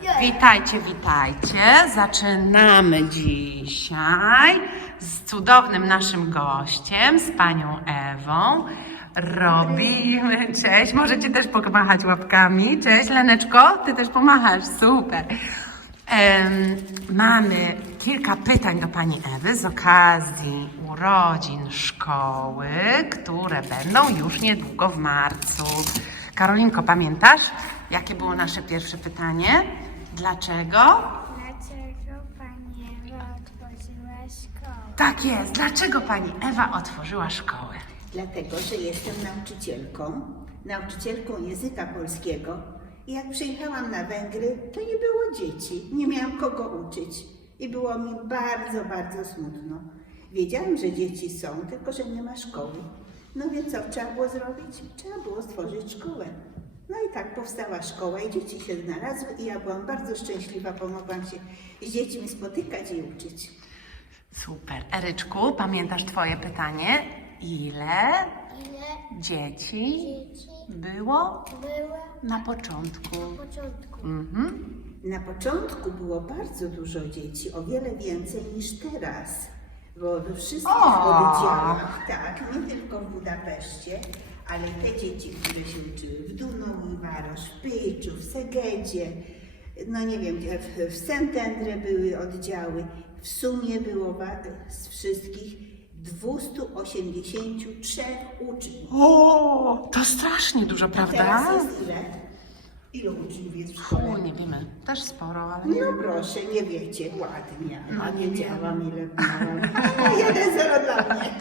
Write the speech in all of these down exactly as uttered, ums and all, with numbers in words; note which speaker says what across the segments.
Speaker 1: Witajcie, witajcie. Zaczynamy dzisiaj z cudownym naszym gościem, z panią Ewą. Robimy, cześć, możecie też pomachać łapkami. Cześć, Leneczko, ty też pomachasz, super. Em, mamy kilka pytań do pani Ewy z okazji urodzin szkoły, które będą już niedługo w marcu. Karolinko, pamiętasz, jakie było nasze pierwsze pytanie? Dlaczego?
Speaker 2: Dlaczego pani Ewa otworzyła szkołę?
Speaker 1: Tak jest, dlaczego pani Ewa otworzyła szkołę?
Speaker 3: Dlatego, że jestem nauczycielką, nauczycielką języka polskiego i jak przyjechałam na Węgry, to nie było dzieci, nie miałam kogo uczyć i było mi bardzo, bardzo smutno. Wiedziałam, że dzieci są, tylko że nie ma szkoły. No więc co trzeba było zrobić? Trzeba było stworzyć szkołę. No i tak powstała szkoła i dzieci się znalazły i ja byłam bardzo szczęśliwa, pomogłam się z dziećmi spotykać i uczyć.
Speaker 1: Super. Eryczku, pamiętasz twoje pytanie? Ile
Speaker 2: Ile
Speaker 1: dzieci
Speaker 2: dzieci
Speaker 1: było
Speaker 2: było
Speaker 1: na początku?
Speaker 2: na początku?
Speaker 1: Mhm.
Speaker 3: Na początku było bardzo dużo dzieci, o wiele więcej niż teraz, bo we wszystkich
Speaker 1: O!
Speaker 3: oddziałach, tak, nie tylko w Budapeszcie, ale te dzieci, które się uczyły w Dunowi, Warosz, w Pyjczu, w Segedzie, no nie wiem, w, w Szentendre były oddziały, w sumie było wa- z wszystkich dwieście osiemdziesiąt trzy uczniów.
Speaker 1: O, to strasznie dużo,
Speaker 3: A
Speaker 1: prawda?
Speaker 3: teraz jest ile? Ilu uczniów jest w szkole?
Speaker 1: U, nie wiemy. Też sporo, ale nie
Speaker 3: No
Speaker 1: wiem.
Speaker 3: proszę, nie wiecie, ładnie.
Speaker 1: No,
Speaker 3: No
Speaker 1: nie
Speaker 3: nie wiedziałam, ile miałam. Jeden zero dla mnie.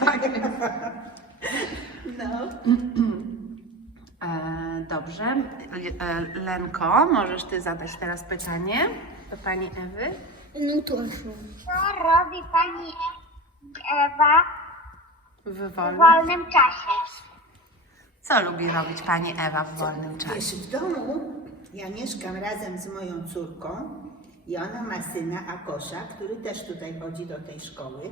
Speaker 3: No.
Speaker 1: E, dobrze. E, Lenko, możesz ty zadać teraz pytanie do pani Ewy?
Speaker 2: No to co robi pani Ewa
Speaker 1: W
Speaker 2: w
Speaker 1: wolnym.
Speaker 2: wolnym czasie?
Speaker 1: Co lubi robić pani Ewa w wolnym czasie?
Speaker 3: Wiesz, w domu ja mieszkam razem z moją córką i ona ma syna Akosza, który też tutaj chodzi do tej szkoły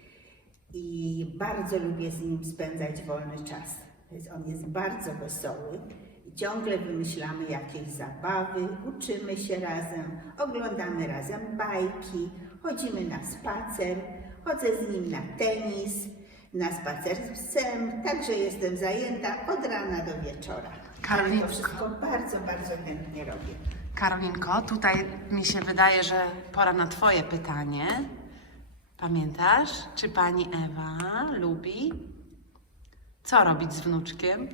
Speaker 3: i bardzo lubię z nim spędzać wolny czas. Więc on jest bardzo wesoły i ciągle wymyślamy jakieś zabawy, uczymy się razem, oglądamy razem bajki, chodzimy na spacer, chodzę z nim na tenis, na spacer z psem, także jestem zajęta od rana do wieczora.
Speaker 1: Karolinko.
Speaker 3: To wszystko bardzo, bardzo chętnie robię.
Speaker 1: Karolinko, tutaj mi się wydaje, że pora na twoje pytanie. Pamiętasz, czy pani Ewa lubi co robić z wnuczkiem?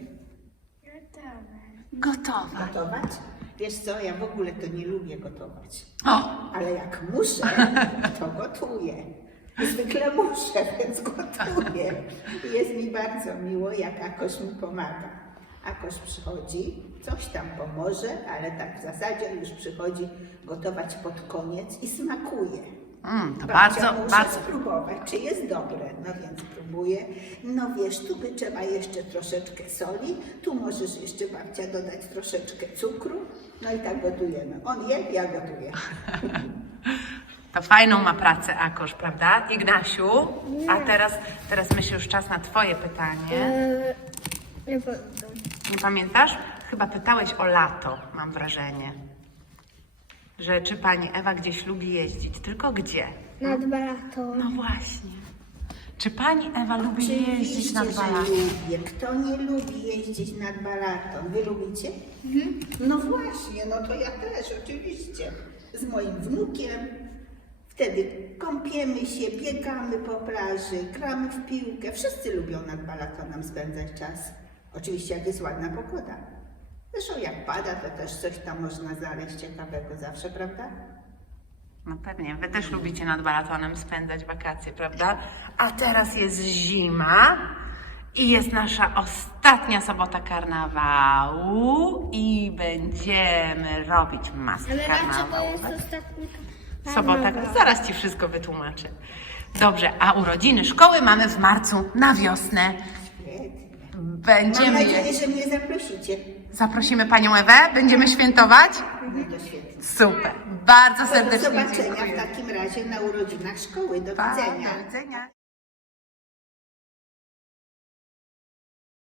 Speaker 2: Gotowe.
Speaker 1: Gotować.
Speaker 3: Gotować? Wiesz co, ja w ogóle to nie lubię gotować.
Speaker 1: O,
Speaker 3: Ale jak muszę, to gotuję. Zwykle muszę, więc gotuję. I jest mi bardzo miło, jak Akoś mi pomaga. Akoś przychodzi, coś tam pomoże, ale tak w zasadzie już przychodzi gotować pod koniec i smakuje.
Speaker 1: mm, to
Speaker 3: Babcia,
Speaker 1: bardzo,
Speaker 3: muszę
Speaker 1: bardzo.
Speaker 3: spróbować, czy jest dobre. No więc próbuję. No wiesz, tu by trzeba jeszcze troszeczkę soli, tu możesz jeszcze babcia dodać troszeczkę cukru. No i tak gotujemy. On je, ja gotuję.
Speaker 1: To fajną ma pracę Akosz, prawda? Ignasiu, a teraz, teraz myślę już czas na twoje pytanie.
Speaker 2: Nie pamiętam.
Speaker 1: Nie pamiętasz? Chyba pytałeś o lato, mam wrażenie. Że czy pani Ewa gdzieś lubi jeździć, tylko gdzie?
Speaker 2: Nad Balaton.
Speaker 1: No właśnie. Czy pani Ewa lubi jeździć nad
Speaker 3: Oczywiście, że
Speaker 1: Balaton?
Speaker 3: lubię. Kto nie lubi jeździć nad Balaton? Wy lubicie? No właśnie, no to ja też, oczywiście. Z moim wnukiem. Wtedy kąpiemy się, biegamy po plaży, gramy w piłkę. Wszyscy lubią nad Balatonem spędzać czas. Oczywiście jak jest ładna pogoda. Zresztą jak pada, to też coś tam można znaleźć ciekawego zawsze, prawda?
Speaker 1: No pewnie, wy też lubicie nad Balatonem spędzać wakacje, prawda? A teraz jest zima i jest nasza ostatnia sobota karnawału i będziemy robić maskę
Speaker 2: Ale dlaczego
Speaker 1: karnawału.
Speaker 2: jest ostatni
Speaker 1: Sobota,
Speaker 2: karnawał?
Speaker 1: zaraz ci wszystko wytłumaczę. Dobrze, a urodziny szkoły mamy w marcu na wiosnę.
Speaker 3: Świetnie. Mam
Speaker 1: Będziemy
Speaker 3: nadzieję,
Speaker 1: je...
Speaker 3: że mnie zaprosicie.
Speaker 1: Zaprosimy panią Ewę, będziemy świętować?
Speaker 3: No to świetnie.
Speaker 1: Super, bardzo
Speaker 3: Do
Speaker 1: serdecznie
Speaker 3: zobaczenia
Speaker 1: dziękuję.
Speaker 3: w takim razie na urodzinach szkoły. Do
Speaker 1: Pa,
Speaker 3: widzenia.
Speaker 1: do widzenia.